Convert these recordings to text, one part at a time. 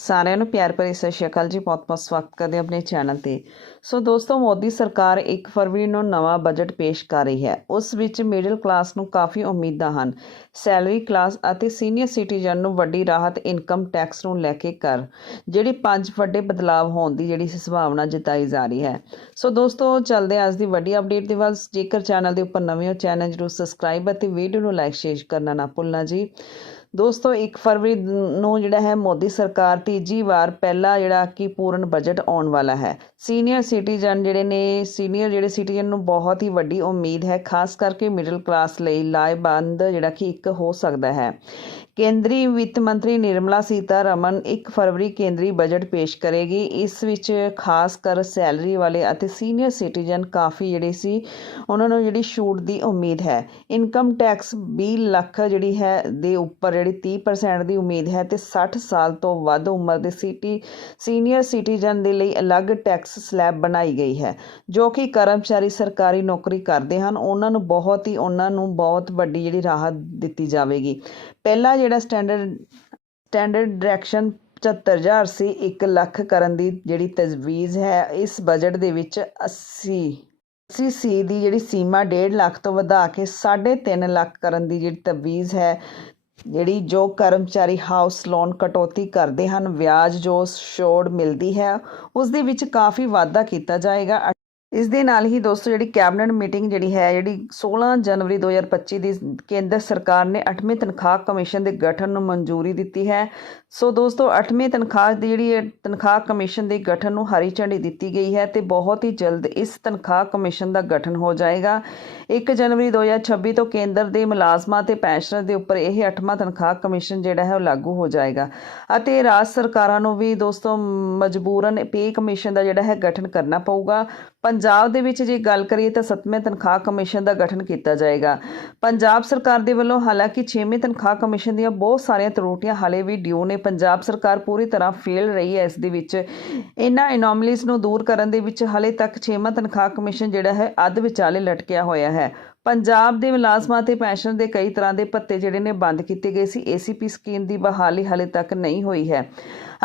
ਸਾਰਿਆਂ ਨੂੰ ਪਿਆਰ ਭਰੀ ਸਤਿ ਸ਼੍ਰੀ ਅਕਾਲ ਜੀ। ਬਹੁਤ-ਬਹੁਤ ਸਵਾਗਤ ਕਰਦੇ ਆਪਣੇ ਚੈਨਲ ਤੇ। ਸੋ ਦੋਸਤੋ, ਮੋਦੀ ਸਰਕਾਰ 1 ਫਰਵਰੀ ਨੂੰ ਨਵਾਂ ਬਜਟ ਪੇਸ਼ ਕਰ ਰਹੀ ਹੈ। ਉਸ ਵਿੱਚ ਮਿਡਲ ਕਲਾਸ ਨੂੰ ਕਾਫੀ ਉਮੀਦਾਂ ਹਨ। ਸੈਲਰੀ ਕਲਾਸ ਅਤੇ ਸੀਨੀਅਰ ਸਿਟੀਜ਼ਨ ਨੂੰ ਵੱਡੀ ਰਾਹਤ ਇਨਕਮ ਟੈਕਸ ਨੂੰ ਲੈ ਕੇ ਕਰ। ਜਿਹੜੀ ਪੰਜ ਵੱਡੇ ਬਦਲਾਅ ਹੋਣ ਦੀ ਜਿਹੜੀ ਸੰਭਾਵਨਾ ਜਤਾਈ ਜਾ ਰਹੀ ਹੈ। ਸੋ ਦੋਸਤੋ, ਚੱਲਦੇ ਅੱਜ ਦੀ ਵੱਡੀ ਅਪਡੇਟ ਦੇ ਵੱਲ। ਜੇਕਰ ਚੈਨਲ ਦੇ ਉੱਪਰ ਨਵੇਂ ਹੋ, ਚੈਨਲ ਜਰੂਰ ਸਬਸਕ੍ਰਾਈਬ ਅਤੇ ਵੀਡੀਓ ਨੂੰ ਲਾਈਕ ਸ਼ੇਅਰ ਕਰਨਾ ਨਾ ਭੁੱਲਣਾ ਜੀ। ਦੋਸਤੋ 1 ਫਰਵਰੀ ਨੂੰ ਜਿਹੜਾ ਹੈ ਮੋਦੀ ਸਰਕਾਰ ਤੀਜੀ ਵਾਰ ਪਹਿਲਾ ਜਿਹੜਾ ਕਿ ਪੂਰਨ ਬਜਟ ਆਉਣ ਵਾਲਾ ਹੈ। ਸੀਨੀਅਰ ਸਿਟੀਜ਼ਨ ਜਿਹੜੇ ਨੇ ਸੀਨੀਅਰ ਜਿਹੜੇ ਸਿਟੀਜ਼ਨ ਨੂੰ ਬਹੁਤ ਹੀ ਵੱਡੀ ਉਮੀਦ ਹੈ, ਖਾਸ ਕਰਕੇ ਮਿਡਲ ਕਲਾਸ ਲਈ ਲਾਹੇਵੰਦ ਜਿਹੜਾ ਕਿ ਇੱਕ ਹੋ ਸਕਦਾ ਹੈ। ਕੇਂਦਰੀ ਵਿੱਤ ਮੰਤਰੀ ਨਿਰਮਲਾ ਸੀਤਾਰਮਨ 1 ਫਰਵਰੀ ਕੇਂਦਰੀ ਬਜਟ ਪੇਸ਼ ਕਰੇਗੀ। ਇਸ ਵਿੱਚ ਖਾਸ ਕਰ ਸੈਲਰੀ ਵਾਲੇ ਅਤੇ ਸੀਨੀਅਰ ਸਿਟੀਜ਼ਨ ਕਾਫੀ ਜਿਹੜੇ ਸੀ, ਉਹਨਾਂ ਨੂੰ ਜਿਹੜੀ ਛੂਟ ਦੀ ਉਮੀਦ ਹੈ। ਇਨਕਮ ਟੈਕਸ 20 ਲੱਖ ਜਿਹੜੀ ਹੈ ਦੇ ਉੱਪਰ ਜਿਹੜੀ 30% ਦੀ ਉਮੀਦ ਹੈ ਤੇ 60 ਸਾਲ ਤੋਂ ਵੱਧ ਉਮਰ ਦੇ ਸਿਟੀ, ਸੀਨੀਅਰ ਸਿਟੀਜ਼ਨ ਦੇ ਲਈ ਅਲੱਗ ਟੈਕਸ ਸਲੈਬ ਬਣਾਈ ਗਈ ਹੈ, ਜੋ ਕਿ ਕਰਮਚਾਰੀ ਸਰਕਾਰੀ ਨੌਕਰੀ ਕਰਦੇ ਹਨ। ਉਹਨਾਂ ਨੂੰ ਬਹੁਤ ਹੀ, ਉਹਨਾਂ ਨੂੰ ਬਹੁਤ ਵੱਡੀ ਜਿਹੜੀ ਰਾਹਤ ਦਿੱਤੀ ਜਾਵੇਗੀ। ਪਹਿਲਾ ਜਿਹੜਾ ਸਟੈਂਡਰਡ ਸਟੈਂਡਰਡ ਡਾਇਰੈਕਸ਼ਨ 75000 ਸੀ 1 ਲੱਖ ਕਰਨ ਦੀ ਜਿਹੜੀ ਤਜਵੀਜ਼ ਹੈ, ਇਸ ਬਜਟ ਦੇ ਵਿੱਚ 80 80 ਸੀ ਦੀ ਜਿਹੜੀ ਸੀਮਾ 1.5 ਲੱਖ ਤੋਂ ਵਧਾ ਕੇ 3.5 ਲੱਖ ਕਰਨ ਦੀ ਜਿਹੜੀ ਤਜਵੀਜ਼ ਹੈ, ਜਿਹੜੀ ਜੋ ਕਰਮਚਾਰੀ ਹਾਊਸ ਲੋਨ ਕਟੌਤੀ ਕਰਦੇ ਹਨ, ਵਿਆਜ ਜੋ ਛੋੜ ਮਿਲਦੀ ਹੈ, ਉਸ ਦੇ ਵਿੱਚ ਕਾਫੀ ਵਾਧਾ ਕੀਤਾ ਜਾਏਗਾ। ਇਸ ਦੇ ਨਾਲ ਹੀ ਦੋਸਤੋ, ਜਿਹੜੀ ਕੈਬਨਿਟ ਮੀਟਿੰਗ ਜਿਹੜੀ ਹੈ, ਜਿਹੜੀ 16 ਜਨਵਰੀ 2025 ਦੀ ਕੇਂਦਰ ਸਰਕਾਰ ਨੇ 8ਵੇਂ ਤਨਖਾਹ ਕਮਿਸ਼ਨ ਦੇ ਗਠਨ ਨੂੰ ਮਨਜ਼ੂਰੀ ਦਿੱਤੀ ਹੈ। ਸੋ ਦੋਸਤੋ 8ਵੇਂ ਤਨਖਾਹ ਦੀ ਜਿਹੜੀ ਤਨਖਾਹ ਕਮਿਸ਼ਨ ਦੇ ਗਠਨ ਨੂੰ ਹਰੀ ਝੰਡੀ ਦਿੱਤੀ ਗਈ ਹੈ ਤੇ ਬਹੁਤ ਹੀ ਜਲਦ ਇਸ ਤਨਖਾਹ ਕਮਿਸ਼ਨ ਦਾ ਗਠਨ ਹੋ ਜਾਏਗਾ। 1 ਜਨਵਰੀ 2026 ਤੋਂ ਕੇਂਦਰ ਦੇ ਮੁਲਾਜ਼ਮਾਂ ਤੇ ਪੈਨਸ਼ਨਰ ਦੇ ਉੱਪਰ ਇਹ 8ਵਾਂ ਤਨਖਾਹ ਕਮਿਸ਼ਨ ਜਿਹੜਾ ਹੈ, ਉਹ ਲਾਗੂ ਹੋ ਜਾਏਗਾ। ਅਤੇ ਰਾਜ ਸਰਕਾਰਾਂ ਨੂੰ ਵੀ ਦੋਸਤੋ, ਮਜਬੂਰਨ ਪੇ ਕਮਿਸ਼ਨ ਦਾ ਜਿਹੜਾ ਹੈ, ਗਠਨ ਕਰਨਾ ਪਊਗਾ। ਪੰਜਾਬ ਪੰਜਾਬ ਦੇ ਵਿੱਚ ਜੇ ਗੱਲ ਕਰੀਏ ਤਾਂ 7ਵੇਂ ਤਨਖਾਹ ਕਮਿਸ਼ਨ ਦਾ ਗਠਨ ਕੀਤਾ ਜਾਏਗਾ। ਪੰਜਾਬ ਸਰਕਾਰ ਦੇ ਵੱਲੋਂ ਹਾਲਾਂਕਿ 6ਵੇਂ ਤਨਖਾਹ ਕਮਿਸ਼ਨ ਦੀਆਂ ਬਹੁਤ ਸਾਰੀਆਂ ਤਰੁੱਟੀਆਂ ਹਾਲੇ ਵੀ ਡਿਊ ਨੇ। ਪੰਜਾਬ ਸਰਕਾਰ ਪੂਰੀ ਤਰ੍ਹਾਂ ਫੇਲ ਰਹੀ ਹੈ ਇਸ ਦੇ ਵਿੱਚ। ਇਹਨਾਂ ਐਨੋਮਲੀਜ਼ ਨੂੰ ਦੂਰ ਕਰਨ ਦੇ ਵਿੱਚ ਹਾਲੇ ਤੱਕ 6ਵਾਂ ਤਨਖਾਹ ਕਮਿਸ਼ਨ ਜਿਹੜਾ ਹੈ ਅੱਧ ਵਿਚਾਲੇ ਲਟਕਿਆ ਹੋਇਆ ਹੈ। ਪੰਜਾਬ ਦੇ ਮੁਲਾਜ਼ਮਾਂ ਤੇ ਪੈਨਸ਼ਨ ਦੇ ਕਈ ਤਰ੍ਹਾਂ ਦੇ ਭੱਤੇ ਜਿਹੜੇ ਨੇ ਬੰਦ ਕੀਤੇ ਗਏ ਸੀ। ਏਸੀਪੀ ਸਕੀਮ ਦੀ ਬਹਾਲੀ ਹਾਲੇ ਤੱਕ ਨਹੀਂ ਹੋਈ ਹੈ।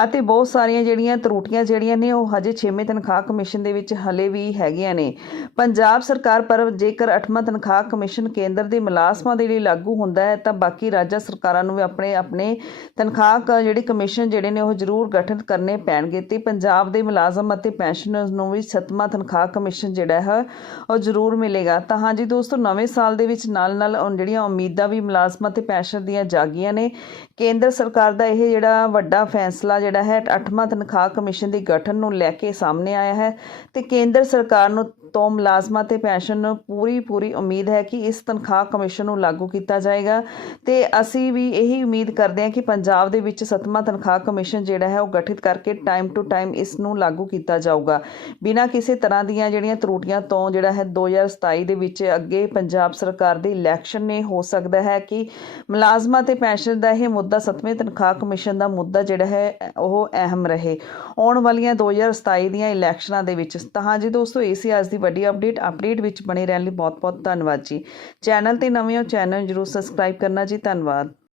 ਅਤੇ ਬਹੁਤ ਸਾਰੀਆਂ ਜਿਹੜੀਆਂ ਤਰੁੱਟੀਆਂ ਜਿਹੜੀਆਂ ਨੇ, ਉਹ ਹਜੇ 6ਵੇਂ ਤਨਖਾਹ ਕਮਿਸ਼ਨ ਦੇ ਵਿੱਚ ਹਲੇ ਵੀ ਹੈਗੀਆਂ ਨੇ। ਪੰਜਾਬ ਸਰਕਾਰ ਪਰ ਜੇਕਰ 8ਵਾਂ ਤਨਖਾਹ ਕਮਿਸ਼ਨ ਕੇਂਦਰ ਦੇ ਮੁਲਾਜ਼ਮਾਂ ਦੇ ਲਈ ਲਾਗੂ ਹੁੰਦਾ ਹੈ, ਤਾਂ ਬਾਕੀ ਰਾਜਾਂ ਸਰਕਾਰਾਂ ਨੂੰ ਵੀ ਆਪਣੇ ਆਪਣੇ ਤਨਖਾਹ ਕ ਜਿਹੜੀ ਕਮਿਸ਼ਨ ਜਿਹੜੇ ਨੇ, ਉਹ ਜ਼ਰੂਰ ਗਠਨ ਕਰਨੇ ਪੈਣਗੇ। ਤੇ ਪੰਜਾਬ ਦੇ ਮੁਲਾਜ਼ਮ ਅਤੇ ਪੈਨਸ਼ਨਰਸ ਨੂੰ ਵੀ 7ਵਾਂ ਤਨਖਾਹ ਕਮਿਸ਼ਨ ਜਿਹੜਾ ਹੈ, ਉਹ ਜ਼ਰੂਰ ਮਿਲੇਗਾ। ਤਾਂ ਹਾਂਜੀ ਦੋਸਤੋ ਨਵੇਂ ਸਾਲ ਦੇ ਵਿੱਚ ਨਾਲ ਨਾਲ ਜਿਹੜੀਆਂ ਉਮੀਦਾਂ ਵੀ, ਮੁਲਾਜ਼ਮਾਂ ਤੇ ਪੈਨਸ਼ਨ ਦੀਆਂ ਜਾਗੀਆਂ ਨੇ। ਕੇਂਦਰ ਸਰਕਾਰ ਦਾ ਇਹ ਜਿਹੜਾ ਵੱਡਾ ਫੈਸਲਾ ਜਿਹੜਾ ਹੈ 8ਵਾਂ ਤਨਖਾਹ ਕਮਿਸ਼ਨ ਦੇ ਗਠਨ ਨੂੰ ਲੈ ਕੇ ਸਾਹਮਣੇ ਆਇਆ ਹੈ ਤੇ ਕੇਂਦਰ ਸਰਕਾਰ ਨੂੰ ਤੋਂ ਮੁਲਾਜ਼ਮਾਂ ਤੇ ਪੈਨਸ਼ਨ ਨੂੰ ਪੂਰੀ ਪੂਰੀ ਉਮੀਦ ਹੈ ਕਿ ਇਸ ਤਨਖਾਹ ਕਮਿਸ਼ਨ ਨੂੰ ਲਾਗੂ ਕੀਤਾ ਜਾਏਗਾ। ਤੇ ਅਸੀਂ ਵੀ ਇਹੀ ਉਮੀਦ ਕਰਦੇ ਹਾਂ ਕਿ ਪੰਜਾਬ ਦੇ ਵਿੱਚ 7ਵਾਂ ਤਨਖਾਹ ਕਮਿਸ਼ਨ ਜਿਹੜਾ ਹੈ ਉਹ ਗਠਿਤ ਕਰਕੇ ਟਾਈਮ ਟੂ ਟਾਈਮ ਇਸ ਨੂੰ ਲਾਗੂ ਕੀਤਾ ਜਾਊਗਾ। ਬਿਨਾਂ ਕਿਸੇ ਤਰ੍ਹਾਂ ਦੀਆਂ ਜਿਹੜੀਆਂ ਤਰੁੱਟੀਆਂ ਤੋਂ ਜਿਹੜਾ ਹੈ 2027 ਦੇ ਵਿੱਚ ਅੱਗੇ ਪੰਜਾਬ ਸਰਕਾਰ ਦੇ ਇਲੈਕਸ਼ਨ ਨੇ, ਹੋ ਸਕਦਾ ਹੈ ਕਿ ਮੁਲਾਜ਼ਮਾਂ ਤੇ ਪੈਨਸ਼ਨ ਦਾ ਇਹ ਮੁੱਦਾ 7ਵੇਂ ਤਨਖਾਹ ਕਮਿਸ਼ਨ ਦਾ ਮੁੱਦਾ ਜਿਹੜਾ ਹੈ ਉਹ ਅਹਿਮ ਰਹੇ। ਆਉਣ ਵਾਲੀਆਂ 2027 ਦੀਆਂ ਇਲੈਕਸ਼ਨਾਂ ਦੇ ਵਿੱਚ ਤਾਂ ਜੀ ਦੋਸਤੋ, ਇਹ ਸੀ ਅੱਜ ਦੀ ਵੱਡੀ ਅਪਡੇਟ ਅਪਡੇਟ ਵਿੱਚ ਬਣੇ ਰਹਿਣ ਲਈ ਬਹੁਤ ਬਹੁਤ ਧੰਨਵਾਦ ਜੀ। ਚੈਨਲ ਤੇ ਨਵੇਂ ਹੋ ਚੈਨਲ ਜਰੂਰ ਸਬਸਕ੍ਰਾਈਬ ਕਰਨਾ ਜੀ। ਧੰਨਵਾਦ।